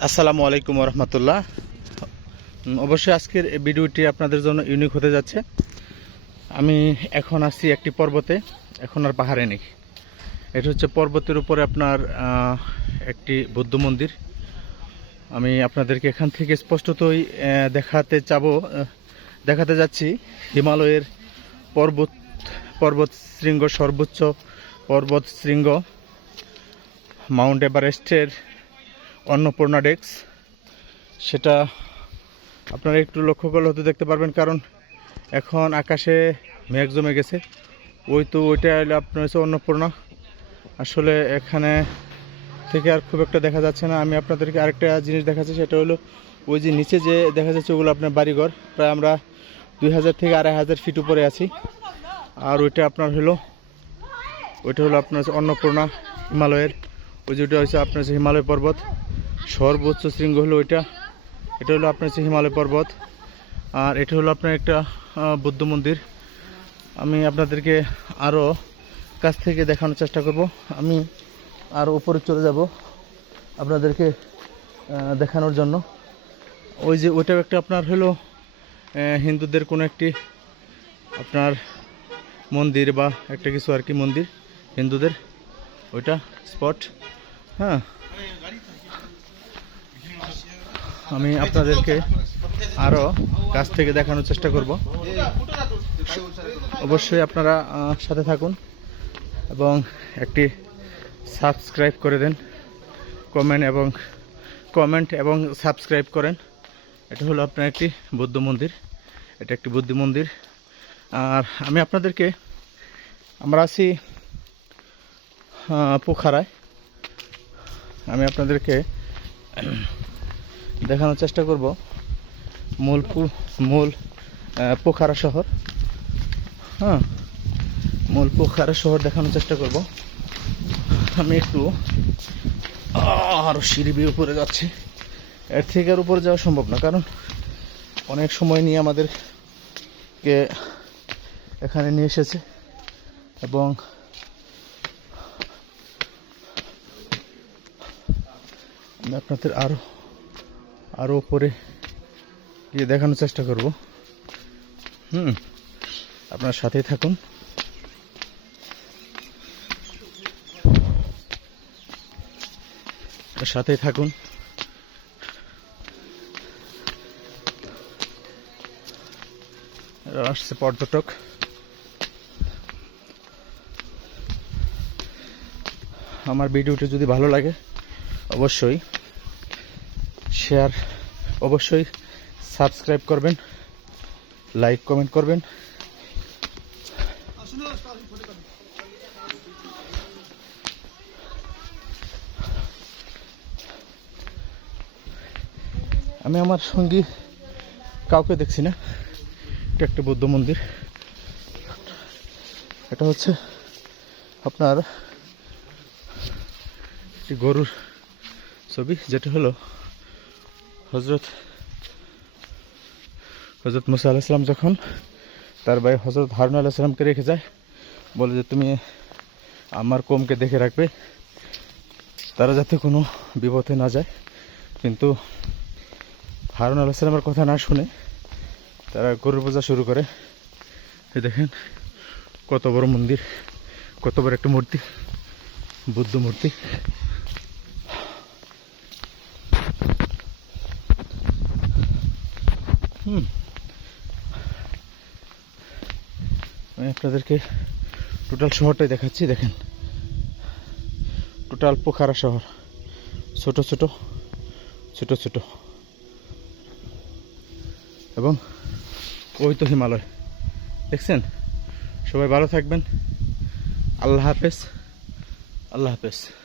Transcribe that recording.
আসসালামু আলাইকুম রহমতুল্লাহ অবশ্যই আজকের ভিডিওটি আপনাদের জন্য ইউনিক হতে যাচ্ছে। আমি এখন আসছি একটি পর্বতে, এখন আর পাহাড়ে নেই। এটা হচ্ছে পর্বতের উপরে আপনার একটি বৌদ্ধ মন্দির। আমি আপনাদেরকে এখান থেকে স্পষ্টতই দেখাতে চাবো দেখাতে যাচ্ছি। হিমালয়ের পর্বত পর্বত শৃঙ্গ সর্বোচ্চ পর্বত শৃঙ্গ, মাউন্ট এভারেস্টের অন্নপূর্ণা ডেক্স। সেটা আপনারা একটু লক্ষ্য করলে হতে দেখতে পারবেন, কারণ এখন আকাশে মেঘ জমে গেছে। ওই তো ওইটা আপনার হচ্ছে অন্নপূর্ণা। আসলে এখানে থেকে আর খুব একটা দেখা যাচ্ছে না। আমি আপনাদেরকে আরেকটা জিনিস দেখাচ্ছি, সেটা হলো ওই যে নিচে যে দেখা যাচ্ছে ওগুলো আপনার বাড়িঘর, প্রায় আমরা দুই হাজার থেকে আড়াই হাজার ফিট উপরে আছি। আর ওইটা আপনার হলো, ওইটা হলো আপনার হচ্ছে অন্নপূর্ণা হিমালয়ের। ওই যেটা হচ্ছে আপনার হচ্ছে হিমালয় পর্বত। সর্বোচ্চ শৃঙ্গ হলো ওইটা এটা হলো আপনার হচ্ছে হিমালয় পর্বত। আর এটা হলো আপনার একটা বৌদ্ধ মন্দির। আমি আপনাদেরকে আরও কাছ থেকে দেখানোর চেষ্টা করব। আমি আরও উপরে চলে যাব আপনাদেরকে দেখানোর জন্য। ওই যে ওইটাও একটা আপনার হলো হিন্দুদের কোনো একটি আপনার মন্দির বা একটা কিছু আর কি মন্দির, হিন্দুদের। ওইটা স্পট হ্যাঁ। আমি আপনাদেরকে আরও কাছ থেকে দেখানোর চেষ্টা করব। অবশ্যই আপনারা সাথে থাকুন এবং একটি সাবস্ক্রাইব করে দেন, কমেন্ট এবং কমেন্ট এবং সাবস্ক্রাইব করেন। এটা হলো আপনার একটি বৌদ্ধ মন্দির, এটা একটি বৌদ্ধ মন্দির। আর আমি আপনাদেরকে, আমরা আছি পোখারায়। আমি আপনাদেরকে দেখানোর চেষ্টা করব। মূল মূল পোখারা শহর। হ্যাঁ মূল পোখারা শহর দেখানোর চেষ্টা করব। আমি একটু আরও সিঁড়ি উপরে যাচ্ছি। এর থেকে আর উপরে যাওয়া সম্ভব না, কারণ অনেক সময় নিয়ে আমাদেরকে এখানে নিয়ে এসেছে এবং আপনাদের আরও আরও উপরে গিয়ে দেখানোর চেষ্টা করব। হুম, আপনার সাথেই থাকুন। সাথেই থাকুন। আসছে পর্যটক। আমার ভিডিওটি যদি ভালো লাগে, অবশ্যই শেয়ার অবশ্যই সাবস্ক্রাইব করবেন, লাইক, কমেন্ট করবেন। আমি আমার সঙ্গী কাউকে দেখছি না, এটা একটা বৌদ্ধ মন্দির। এটা হচ্ছে আপনার গরুর ছবি, যেটা হলো হজরত হজরত মুসা আলাহিসাম যখন তার ভাই হজরত হারুন আলাহিসামকে রেখে যায়, বলে যে তুমি আমার কমকে দেখে রাখবে, তারা যাতে কোনো বিপদে না যায়। কিন্তু হারুন আলাহিসামের কথা না শুনে তারা গরুর পূজা শুরু করে। দেখেন কত বড় মন্দির, কত বড় একটা মূর্তি, বুদ্ধ মূর্তি। হুম। আমি আপনাদেরকে টোটাল শহরটাই দেখাচ্ছি, দেখেন। টোটাল পোখারা শহর। ছোট ছোট ছোট ছোট। এবং ওই তো হিমালয়। দেখছেন? সবাই ভালো থাকবেন। আল্লাহ হাফেজ। আল্লাহ হাফেজ।